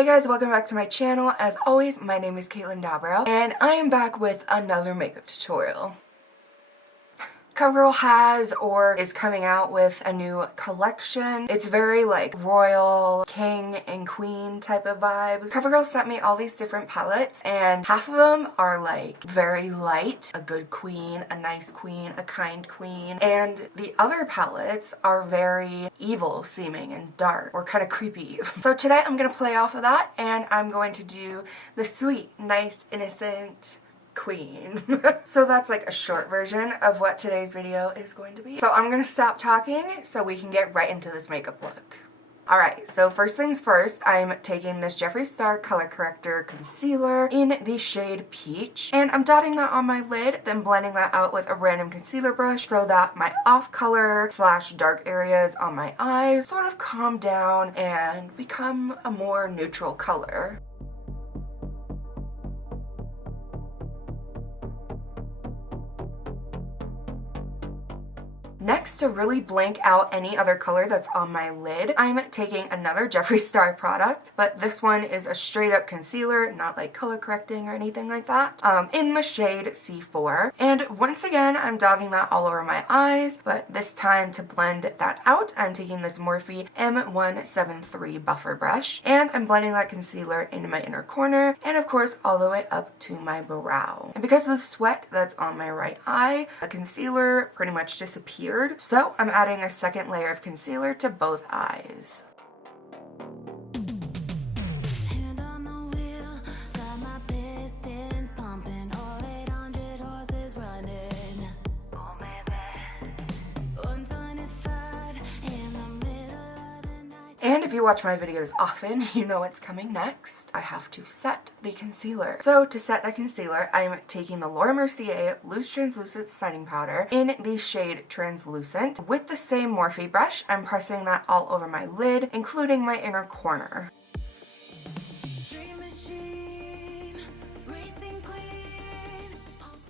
Hey guys, welcome back to my channel. As always, my name is Kaitlyn Dobrow, and I am back with another makeup tutorial. CoverGirl has or is coming out with a new collection. It's very like royal, king and queen type of vibes. CoverGirl sent me all these different palettes and half of them are like very light, a good queen, a nice queen, a kind queen, and the other palettes are very evil seeming and dark or kind of creepy. So today I'm gonna play off of that and I'm going to do the sweet, nice, innocent queen. So that's like a short version of what today's video is going to be. So I'm gonna stop talking so we can get right into this makeup look. Alright, so first things first, I'm taking this Jeffree Star Color Corrector Concealer in the shade Peach, and I'm dotting that on my lid, then blending that out with a random concealer brush so that my off-color / dark areas on my eyes sort of calm down and become a more neutral color. Next, to really blank out any other color that's on my lid, I'm taking another Jeffree Star product, but this one is a straight up concealer, not like color correcting or anything like that, in the shade C4. And once again, I'm dotting that all over my eyes, but this time to blend that out, I'm taking this Morphe M173 buffer brush, and I'm blending that concealer into my inner corner, and of course all the way up to my brow. And because of the sweat that's on my right eye, the concealer pretty much disappeared. So I'm adding a second layer of concealer to both eyes. And if you watch my videos often, you know what's coming next. I have to set the concealer. So to set the concealer, I'm taking the Laura Mercier Loose Translucent Setting Powder in the shade Translucent. With the same Morphe brush, I'm pressing that all over my lid, including my inner corner.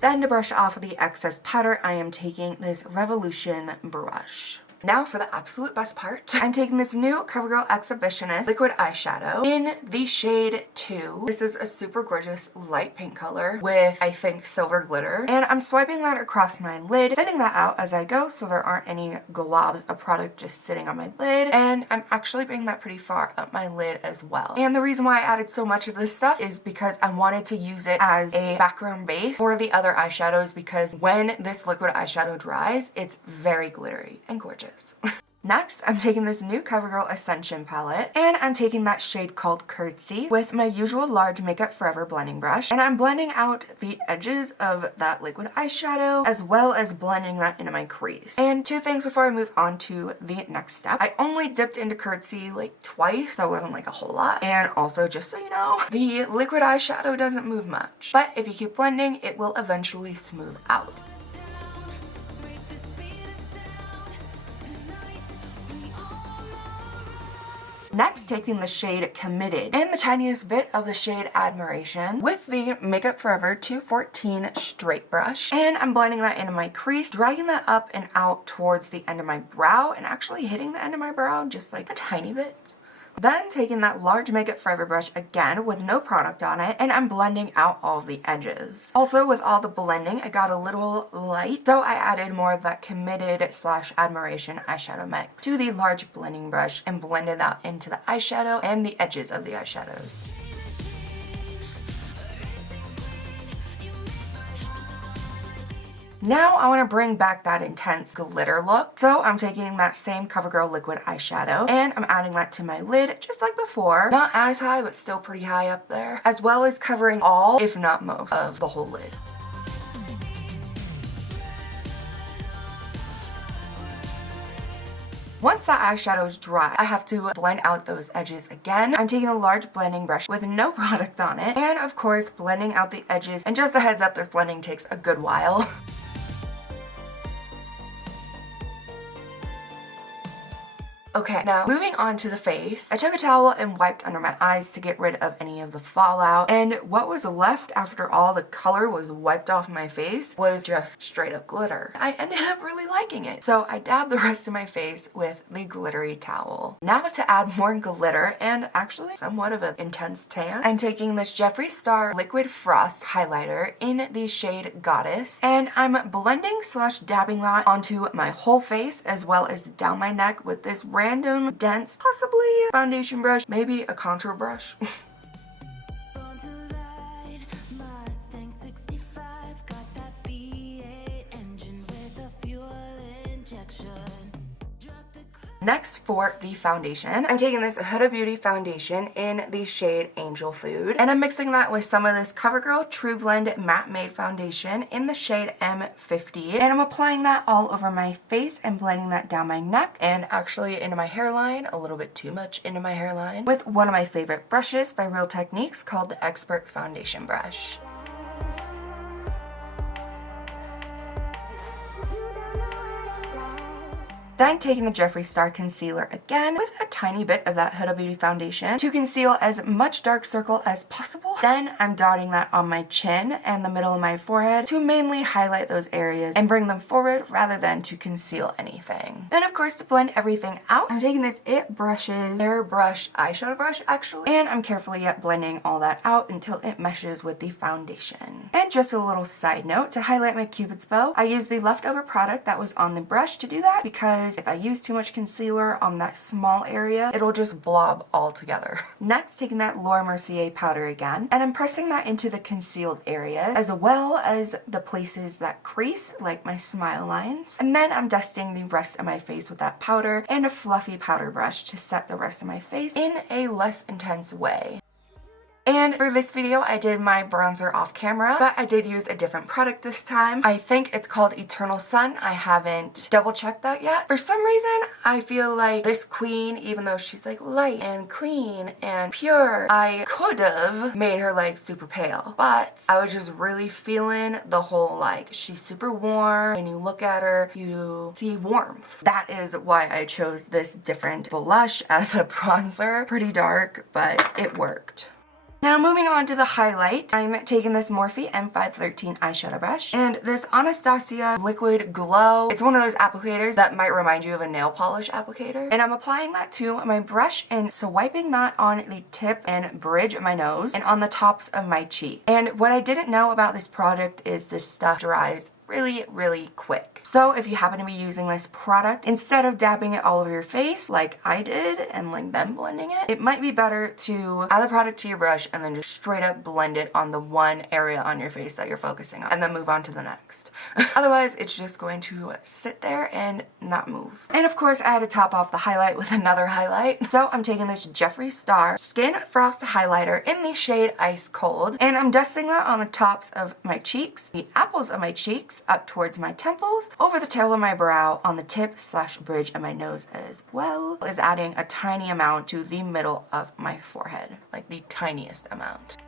Then to brush off the excess powder, I am taking this Revolution brush. Now for the absolute best part, I'm taking this new CoverGirl Exhibitionist liquid eyeshadow in the shade 2. This is a super gorgeous light pink color with, I think, silver glitter. And I'm swiping that across my lid, thinning that out as I go so there aren't any globs of product just sitting on my lid. And I'm actually bringing that pretty far up my lid as well. And the reason why I added so much of this stuff is because I wanted to use it as a background base for the other eyeshadows, because when this liquid eyeshadow dries, it's very glittery and gorgeous. Next, I'm taking this new CoverGirl Ascension palette, and I'm taking that shade called Curtsy with my usual large Makeup Forever blending brush, and I'm blending out the edges of that liquid eyeshadow as well as blending that into my crease. And two things before I move on to the next step. I only dipped into Curtsy like twice, so it wasn't like a whole lot. And also, just so you know, the liquid eyeshadow doesn't move much, but if you keep blending, it will eventually smooth out. Next, taking the shade Committed and the tiniest bit of the shade Admiration with the Makeup Forever 214 straight brush, and I'm blending that into my crease, dragging that up and out towards the end of my brow and actually hitting the end of my brow just like a tiny bit. Then taking that large Makeup Forever brush again with no product on it, and I'm blending out all of the edges. Also, with all the blending, I got a little light, so I added more of that Committed / Admiration eyeshadow mix to the large blending brush and blended that into the eyeshadow and the edges of the eyeshadows. Now I want to bring back that intense glitter look, so I'm taking that same CoverGirl liquid eyeshadow and I'm adding that to my lid just like before. Not as high, but still pretty high up there, as well as covering all, if not most, of the whole lid. Once that eyeshadow is dry, I have to blend out those edges again. I'm taking a large blending brush with no product on it, and of course blending out the edges. And just a heads up, this blending takes a good while. Okay, now moving on to the face, I took a towel and wiped under my eyes to get rid of any of the fallout, and what was left after all the color was wiped off my face was just straight up glitter. I ended up really liking it, so I dabbed the rest of my face with the glittery towel. Now to add more glitter and actually somewhat of an intense tan, I'm taking this Jeffree Star Liquid Frost highlighter in the shade Goddess, and I'm blending slash dabbing that onto my whole face as well as down my neck with this random dense, possibly a foundation brush, maybe a contour brush. Next, for the foundation, I'm taking this Huda Beauty foundation in the shade Angel Food, and I'm mixing that with some of this CoverGirl True Blend Matte Made foundation in the shade M50, and I'm applying that all over my face and blending that down my neck and actually into my hairline, a little bit too much into my hairline, with one of my favorite brushes by Real Techniques called the Expert Foundation Brush. Then taking the Jeffree Star concealer again with a tiny bit of that Huda Beauty foundation to conceal as much dark circle as possible. Then I'm dotting that on my chin and the middle of my forehead to mainly highlight those areas and bring them forward rather than to conceal anything. Then of course, to blend everything out, I'm taking this It Brushes airbrush eyeshadow brush actually, and I'm carefully yet blending all that out until it meshes with the foundation. And just a little side note, to highlight my Cupid's bow, I used the leftover product that was on the brush to do that because if I use too much concealer on that small area, it'll just blob all together. Next, taking that Laura Mercier powder again, and I'm pressing that into the concealed areas as well as the places that crease, like my smile lines. And then I'm dusting the rest of my face with that powder and a fluffy powder brush to set the rest of my face in a less intense way. And for this video, I did my bronzer off camera, but I did use a different product this time. I think it's called Eternal Sun. I haven't double checked that yet. For some reason, I feel like this queen, even though she's like light and clean and pure, I could have made her like super pale, but I was just really feeling the whole like she's super warm. When you look at her, you see warmth. That is why I chose this different blush as a bronzer. Pretty dark, but it worked. Now moving on to the highlight, I'm taking this Morphe M513 eyeshadow brush and this Anastasia Liquid Glow. It's one of those applicators that might remind you of a nail polish applicator. And I'm applying that to my brush and swiping that on the tip and bridge of my nose and on the tops of my cheek. And what I didn't know about this product is this stuff dries really quick. So if you happen to be using this product, instead of dabbing it all over your face like I did and like then blending it, it might be better to add the product to your brush and then just straight up blend it on the one area on your face that you're focusing on and then move on to the next. Otherwise, it's just going to sit there and not move. And of course, I had to top off the highlight with another highlight. So I'm taking this Jeffree Star Skin Frost highlighter in the shade Ice Cold, and I'm dusting that on the tops of my cheeks, the apples of my cheeks, up towards my temples, over the tail of my brow, on the tip slash bridge of my nose as well, is adding a tiny amount to the middle of my forehead, like the tiniest amount.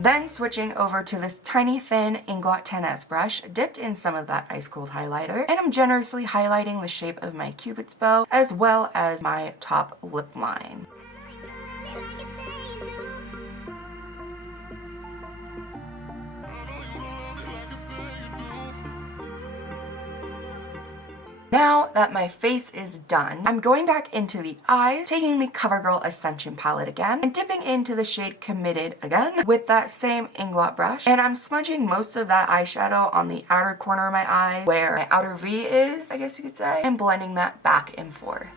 Then switching over to this tiny thin Inglot 10S brush, dipped in some of that ice cold highlighter, and I'm generously highlighting the shape of my Cupid's bow as well as my top lip line. Now that my face is done, I'm going back into the eyes, taking the CoverGirl Ascension palette again, and dipping into the shade Committed again with that same Inglot brush. And I'm smudging most of that eyeshadow on the outer corner of my eye, where my outer V is, I guess you could say, and blending that back and forth.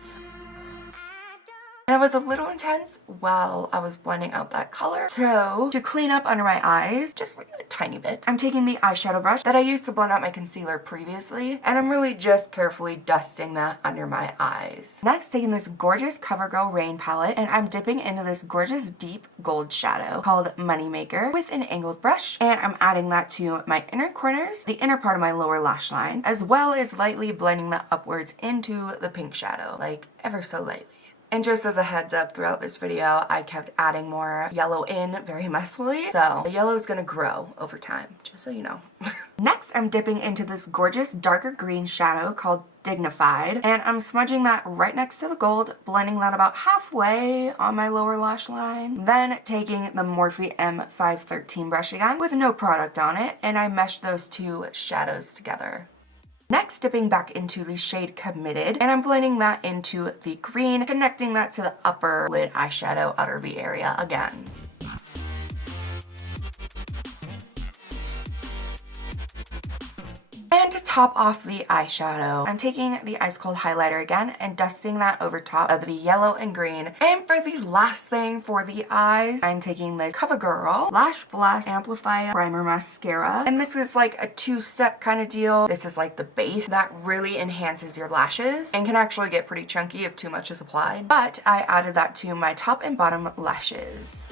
And it was a little intense while I was blending out that color. So to clean up under my eyes, just like a tiny bit, I'm taking the eyeshadow brush that I used to blend out my concealer previously, and I'm really just carefully dusting that under my eyes. Next, taking this gorgeous CoverGirl Rain palette, and I'm dipping into this gorgeous deep gold shadow called Moneymaker with an angled brush, and I'm adding that to my inner corners, the inner part of my lower lash line, as well as lightly blending that upwards into the pink shadow, like ever so lightly. And just as a heads up, throughout this video, I kept adding more yellow in very messily. So the yellow is gonna grow over time, just so you know. Next, I'm dipping into this gorgeous darker green shadow called Dignified, and I'm smudging that right next to the gold, blending that about halfway on my lower lash line. Then taking the Morphe M513 brush again with no product on it, and I mesh those two shadows together. Next, dipping back into the shade Committed, and I'm blending that into the green, connecting that to the upper lid eyeshadow outer V area again. And to top off the eyeshadow, I'm taking the Ice Cold highlighter again and dusting that over top of the yellow and green. And for the last thing for the eyes, I'm taking this CoverGirl Lash Blast Amplify Primer Mascara. And this is like a two-step kind of deal. This is like the base that really enhances your lashes and can actually get pretty chunky if too much is applied. But I added that to my top and bottom lashes.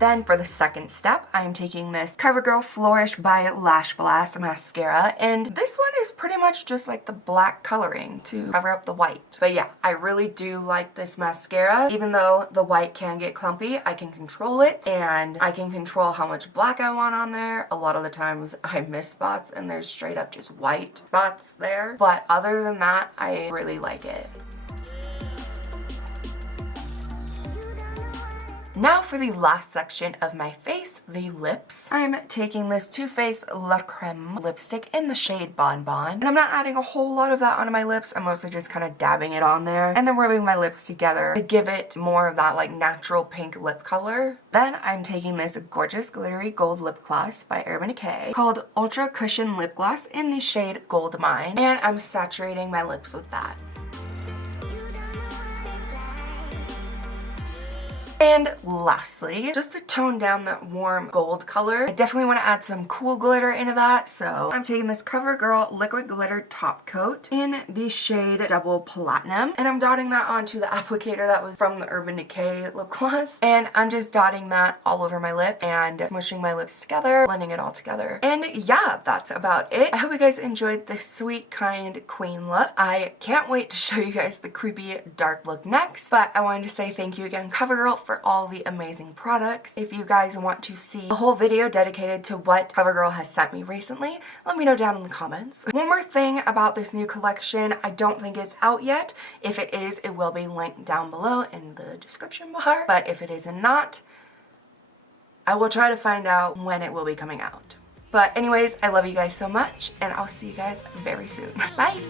Then for the second step, I'm taking this CoverGirl Flourish by Lash Blast mascara, and this one is pretty much just like the black coloring to cover up the white. But yeah, I really do like this mascara. Even though the white can get clumpy, I can control it, and I can control how much black I want on there. A lot of the times I miss spots and there's straight up just white spots there. But other than that, I really like it. Now for the last section of my face, the lips. I'm taking this Too Faced La Creme lipstick in the shade Bon Bon. And I'm not adding a whole lot of that onto my lips. I'm mostly just kind of dabbing it on there and then rubbing my lips together to give it more of that like natural pink lip color. Then I'm taking this gorgeous glittery gold lip gloss by Urban Decay called Ultra Cushion Lip Gloss in the shade Gold Mine. And I'm saturating my lips with that. And lastly, just to tone down that warm gold color, I definitely want to add some cool glitter into that. So I'm taking this CoverGirl Liquid Glitter Top Coat in the shade Double Platinum. And I'm dotting that onto the applicator that was from the Urban Decay lip gloss. And I'm just dotting that all over my lip and smushing my lips together, blending it all together. And yeah, that's about it. I hope you guys enjoyed the sweet, kind queen look. I can't wait to show you guys the creepy dark look next. But I wanted to say thank you again, CoverGirl, for all the amazing products. If you guys want to see a whole video dedicated to what CoverGirl has sent me recently, let me know down in the comments. One more thing about this new collection, I don't think it's out yet. If it is, it will be linked down below in the description bar. But if it is not, I will try to find out when it will be coming out. But anyways, I love you guys so much, and I'll see you guys very soon. Bye!